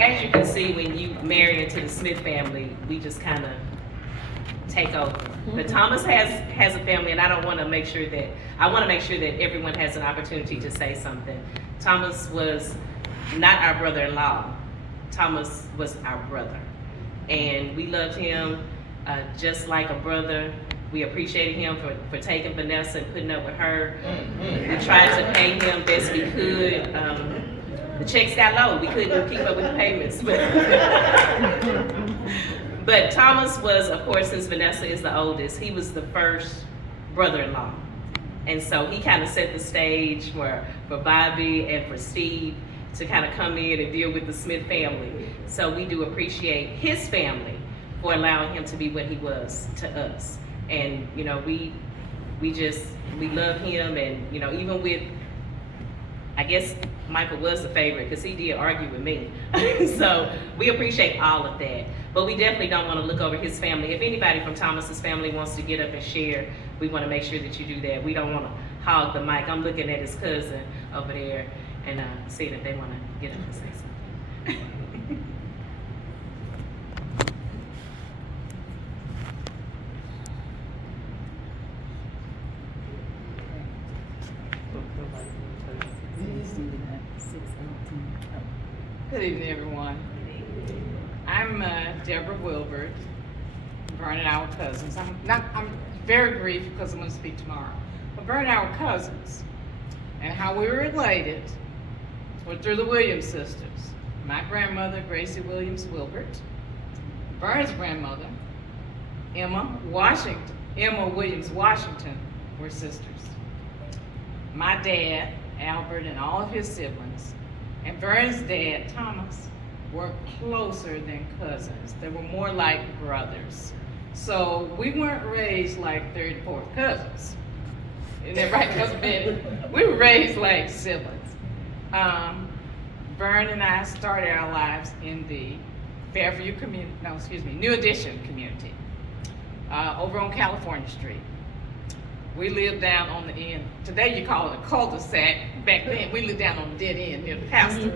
As you can see, when you marry into the Smith family, we just kind of take over. But Thomas has a family, and I want to make sure that everyone has an opportunity to say something. Thomas was not our brother-in-law. Thomas was our brother, and we loved him just like a brother. We appreciated him for taking Vanessa and putting up with her. We tried to pay him best we could. The checks got low. We couldn't keep up with the payments. But Thomas was, of course, since Vanessa is the oldest, he was the first brother-in-law. And so he kind of set the stage for Bobby and for Steve to kind of come in and deal with the Smith family. So we do appreciate his family for allowing him to be what he was to us. And, you know, we love him, and, you know, even with, I guess Michael was the favorite because he did argue with me. So we appreciate all of that. But we definitely don't want to look over his family. If anybody from Thomas's family wants to get up and share, we want to make sure that you do that. We don't want to hog the mic. I'm looking at his cousin over there and seeing if they want to get up and say something. Good evening, everyone. I'm Deborah Wilbert, Vern and I were cousins. I'm very brief because I'm going to speak tomorrow. But Vern and I were cousins, and how we were related was through the Williams sisters. My grandmother, Gracie Williams Wilbert, Vern's grandmother, Emma Williams Washington, were sisters. My dad, Albert, and all of his siblings, and Vern's dad, Thomas, were closer than cousins. They were more like brothers. So we weren't raised like third and fourth cousins. Isn't that right, Cousin Betty? We were raised like siblings. Vern and I started our lives in the New Addition community, over on California Street. We lived down on the end. Today you call it a cul-de-sac. Back then we lived down on the dead end near the pastor.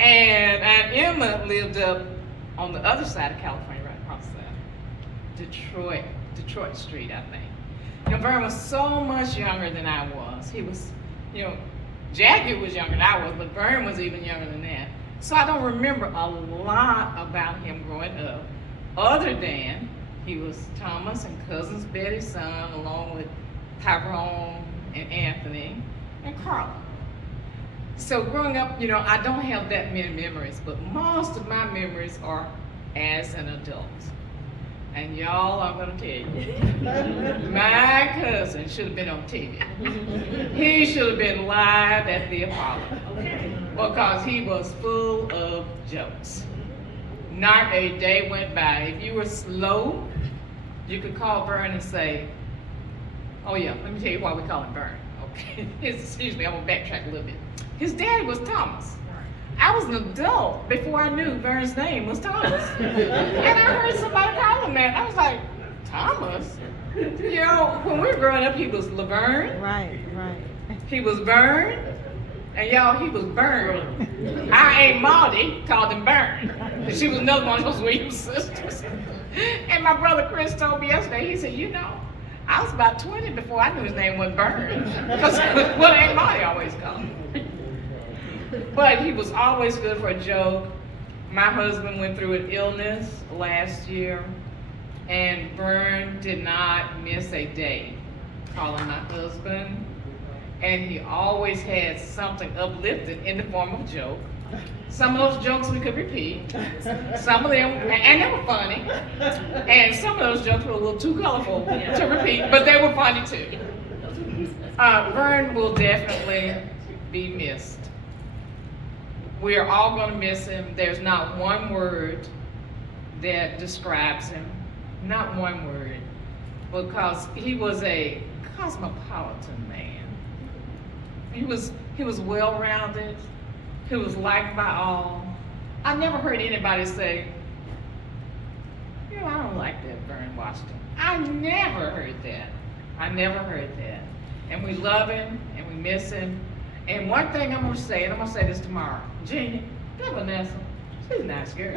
And Emma lived up on the other side of California, right across Detroit Street, I think. You know, Vern was so much younger than I was. He was, you know, Jackie was younger than I was, but Vern was even younger than that. So I don't remember a lot about him growing up, other than he was Thomas and Cousins Betty's son, along with Tyrone and Anthony and Carla. So growing up, you know, I don't have that many memories, but most of my memories are as an adult. And y'all, I'm gonna tell you, my cousin should have been on TV. He should have been live at the Apollo because he was full of jokes. Not a day went by. If you were slow, you could call Vern and say, oh yeah, let me tell you why we call him Vern. Okay, excuse me, I'm gonna backtrack a little bit. His dad was Thomas. I was an adult before I knew Vern's name was Thomas. And I heard somebody call him that. I was like, Thomas? You know, when we were growing up, he was Laverne. Right. He was Vern. And y'all, he was Bern. Our Aunt Maudie called him Bern. And she was another one of those Williams sisters. And my brother Chris told me yesterday, he said, you know, I was about 20 before I knew his name was Bern. Because what Aunt Maudie always called him. But he was always good for a joke. My husband went through an illness last year, and Vern did not miss a day calling my husband. And he always had something uplifting in the form of joke. Some of those jokes we could repeat. Some of them, and they were funny. And some of those jokes were a little too colorful to repeat, but they were funny too. Vern will definitely be missed. We are all going to miss him. There's not one word that describes him. Not one word. Because he was a cosmopolitan man. He was well-rounded. He was liked by all. I never heard anybody say, you know, I don't like that Vern Washington. I never heard that. And we love him and we miss him. And one thing I'm going to say, and I'm going to say this tomorrow, Jeannie, that Vanessa, she's not scary.